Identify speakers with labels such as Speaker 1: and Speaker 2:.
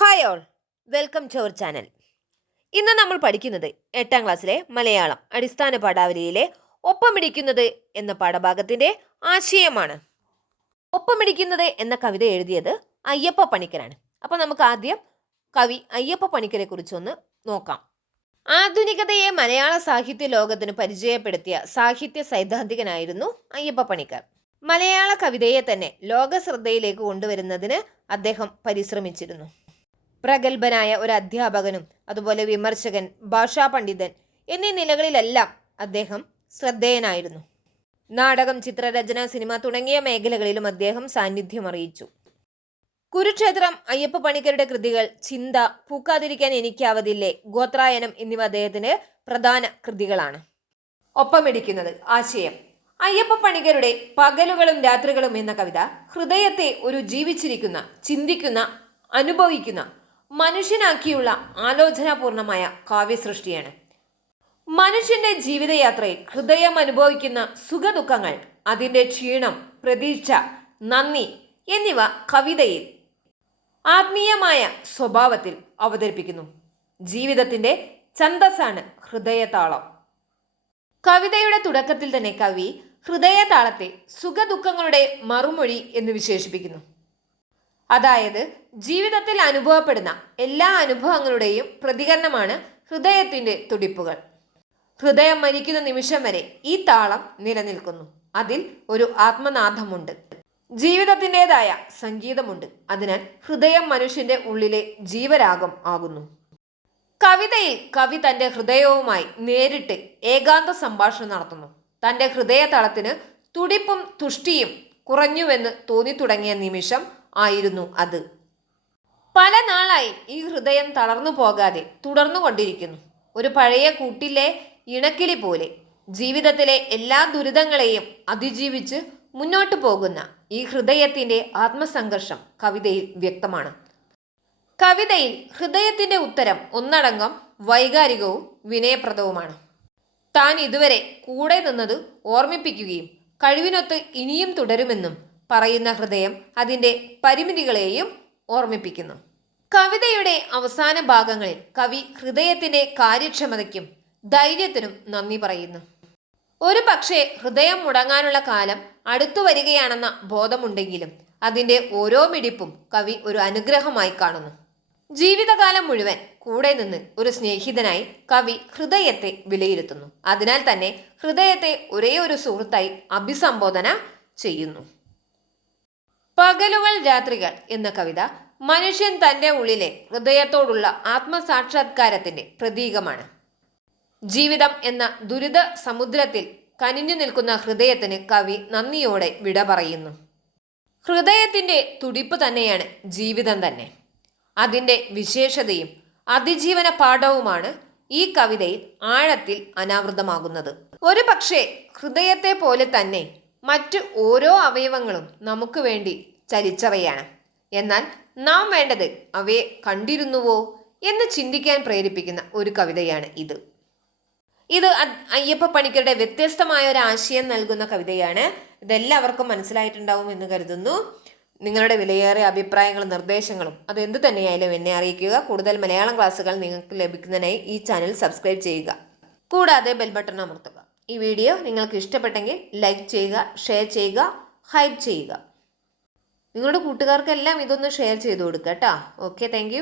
Speaker 1: Hi all welcome to our channel ഇന്ന് നമ്മൾ പഠിക്കുന്നത് എട്ടാം ക്ലാസ്സിലെ മലയാളം അടിസ്ഥാന പാഠാവലിയിലെ ഒപ്പമിടിക്കുന്നത് എന്ന പാഠഭാഗത്തിന്റെ ആശയമാണ്. ഒപ്പമിടിക്കുന്നത് എന്ന കവിത എഴുതിയത് അയ്യപ്പ പണിക്കരാണ്. അപ്പോൾ നമുക്ക് ആദ്യം കവി അയ്യപ്പ പണിക്കരെ കുറിച്ചൊന്ന് നോക്കാം. ആധുനികതയെ മലയാള സാഹിത്യ ലോകത്തിന് പരിചയപ്പെടുത്തിയ സാഹിത്യ സൈദ്ധാന്തികനായിരുന്നു അയ്യപ്പ പണിക്കർ. മലയാള കവിതയെ തന്നെ ലോക ശ്രദ്ധയിലേക്ക് കൊണ്ടുവരുന്നതിന് അദ്ദേഹം പരിശ്രമിച്ചിരുന്നു. പ്രഗത്ഭനായ ഒരു അധ്യാപകനും അതുപോലെ വിമർശകൻ ഭാഷാ പണ്ഡിതൻ എന്നീ നിലകളിലെല്ലാം അദ്ദേഹം ശ്രദ്ധേയനായിരുന്നു. നാടകം ചിത്രരചന സിനിമ തുടങ്ങിയ മേഖലകളിലും അദ്ദേഹം സാന്നിധ്യം അറിയിച്ചു. കുരുക്ഷേത്രം അയ്യപ്പ പണിക്കരുടെ കൃതികൾ ചിന്ത പൂക്കാതിരിക്കാൻ എനിക്കാവതില്ലേ ഗോത്രായനം എന്നിവ അദ്ദേഹത്തിന്റെ പ്രധാന കൃതികളാണ്. ഒപ്പമിടിക്കുന്നത് ആശയം. അയ്യപ്പ പണിക്കരുടെ പകലുകളും രാത്രികളും എന്ന കവിത ഹൃദയത്തെ ഒരു ജീവിച്ചിരിക്കുന്ന ചിന്തിക്കുന്ന അനുഭവിക്കുന്ന മനുഷ്യനാക്കിയുള്ള ആലോചനാപൂർണമായ കാവ്യസൃഷ്ടിയാണ്. മനുഷ്യന്റെ ജീവിതയാത്രയിൽ ഹൃദയം അനുഭവിക്കുന്ന സുഖദുഃഖങ്ങൾ അതിന്റെ ക്ഷീണം പ്രതീക്ഷ നന്ദി എന്നിവ കവിതയിൽ ആത്മീയമായ സ്വഭാവത്തിൽ അവതരിപ്പിക്കുന്നു. ജീവിതത്തിന്റെ ഛന്തസ്സാണ് ഹൃദയതാളം. കവിതയുടെ തുടക്കത്തിൽ തന്നെ കവി ഹൃദയതാളത്തെ സുഖദുഃഖങ്ങളുടെ മറുമൊഴി എന്ന് വിശേഷിപ്പിക്കുന്നു. അതായത് ജീവിതത്തിൽ അനുഭവപ്പെടുന്ന എല്ലാ അനുഭവങ്ങളുടെയും പ്രതികരണമാണ് ഹൃദയത്തിന്റെ തുടിപ്പുകൾ. ഹൃദയം മരിക്കുന്ന നിമിഷം വരെ ഈ താളം നിലനിൽക്കുന്നു. അതിൽ ഒരു ആത്മനാഥമുണ്ട് ജീവിതത്തിന്റെതായ സംഗീതമുണ്ട്. അതിനാൽ ഹൃദയം മനുഷ്യന്റെ ഉള്ളിലെ ജീവരാഗം ആകുന്നു. കവിതയിൽ കവി തന്റെ ഹൃദയവുമായി നേരിട്ട് ഏകാന്ത സംഭാഷണം നടത്തുന്നു. തന്റെ ഹൃദയതളത്തിന് തുടിപ്പും തുഷ്ടിയും കുറഞ്ഞുവെന്ന് തോന്നി തുടങ്ങിയ നിമിഷം ആയിരുന്നു അത്. പല നാളായി ഈ ഹൃദയം തളർന്നു പോകാതെ തുടർന്നു കൊണ്ടിരിക്കുന്നു. ഒരു പഴയ കൂട്ടിലെ ഇണക്കിളി പോലെ ജീവിതത്തിലെ എല്ലാ ദുരിതങ്ങളെയും അതിജീവിച്ച് മുന്നോട്ടു പോകുന്ന ഈ ഹൃദയത്തിന്റെ ആത്മസംഘർഷം കവിതയിൽ വ്യക്തമാണ്. കവിതയിൽ ഹൃദയത്തിന്റെ ഉത്തരം ഒന്നടങ്കം വൈകാരികവും വിനയപ്രദവുമാണ്. താൻ ഇതുവരെ കൂടെ നിന്നത് ഓർമ്മിപ്പിക്കുകയും കഴിവിനൊത്ത് ഇനിയും തുടരുമെന്നും പറയുന്ന ഹൃദയം അതിന്റെ പരിമിതികളെയും ഓർമ്മിപ്പിക്കുന്നു. കവിതയുടെ അവസാന ഭാഗങ്ങളിൽ കവി ഹൃദയത്തിന്റെ കാര്യക്ഷമതയ്ക്കും ധൈര്യത്തിനും നന്ദി പറയുന്നു. ഒരു പക്ഷേ ഹൃദയം മുടങ്ങാനുള്ള കാലം അടുത്തു വരികയാണെന്ന ബോധമുണ്ടെങ്കിലും അതിന്റെ ഓരോ മിടിപ്പും കവി ഒരു അനുഗ്രഹമായി കാണുന്നു. ജീവിതകാലം മുഴുവൻ കൂടെ നിന്ന് ഒരു സ്നേഹിതനായി കവി ഹൃദയത്തെ വിലയിരുത്തുന്നു. അതിനാൽ തന്നെ ഹൃദയത്തെ ഒരേ ഒരു സുഹൃത്തായി അഭിസംബോധന ചെയ്യുന്നു. പകലുകൾ രാത്രികൾ എന്ന കവിത മനുഷ്യൻ തന്റെ ഉള്ളിലെ ഹൃദയത്തോടുള്ള ആത്മസാക്ഷാത്കാരത്തിന്റെ പ്രതീകമാണ്. ജീവിതം എന്ന ദുരിത സമുദ്രത്തിൽ കനിഞ്ഞു നിൽക്കുന്ന ഹൃദയത്തിന് കവി നന്ദിയോടെ വിട പറയുന്നു. ഹൃദയത്തിന്റെ തുടിപ്പ് തന്നെയാണ് ജീവിതം തന്നെ. അതിന്റെ വിശേഷതയും അതിജീവന പാഠവുമാണ് ഈ കവിതയിൽ ആഴത്തിൽ അനാവൃതമാകുന്നത്. ഒരു പക്ഷേ ഹൃദയത്തെ പോലെ തന്നെ മറ്റു ഓരോ അവയവങ്ങളും നമുക്ക് വേണ്ടി ചലിച്ചവയാണ്. എന്നാൽ നാം വേണ്ടത് അവയെ കണ്ടിരുന്നുവോ എന്ന് ചിന്തിക്കാൻ പ്രേരിപ്പിക്കുന്ന ഒരു കവിതയാണ് ഇത്. ഇത് അയ്യപ്പ പണിക്കരുടെ വ്യത്യസ്തമായ ഒരു ആശയം നൽകുന്ന കവിതയാണ്. ഇതെല്ലാവർക്കും മനസ്സിലായിട്ടുണ്ടാവും എന്ന് കരുതുന്നു. നിങ്ങളുടെ വിലയേറിയ അഭിപ്രായങ്ങളും നിർദ്ദേശങ്ങളും അത് തന്നെയായാലും എന്നെ അറിയിക്കുക. കൂടുതൽ മലയാളം ക്ലാസ്സുകൾ നിങ്ങൾക്ക് ലഭിക്കുന്നതിനായി ഈ ചാനൽ സബ്സ്ക്രൈബ് ചെയ്യുക. കൂടാതെ ബെൽ ബട്ടൺ അമർത്തുക. ഈ വീഡിയോ നിങ്ങൾക്ക് ഇഷ്ടപ്പെട്ടെങ്കിൽ ലൈക്ക് ചെയ്യുക ഷെയർ ചെയ്യുക ഹൈപ്പ് ചെയ്യുക. നിങ്ങളുടെ കൂട്ടുകാർക്കെല്ലാം ഇതൊന്ന് ഷെയർ ചെയ്ത് കൊടുക്കുക കേട്ടോ. Okay thank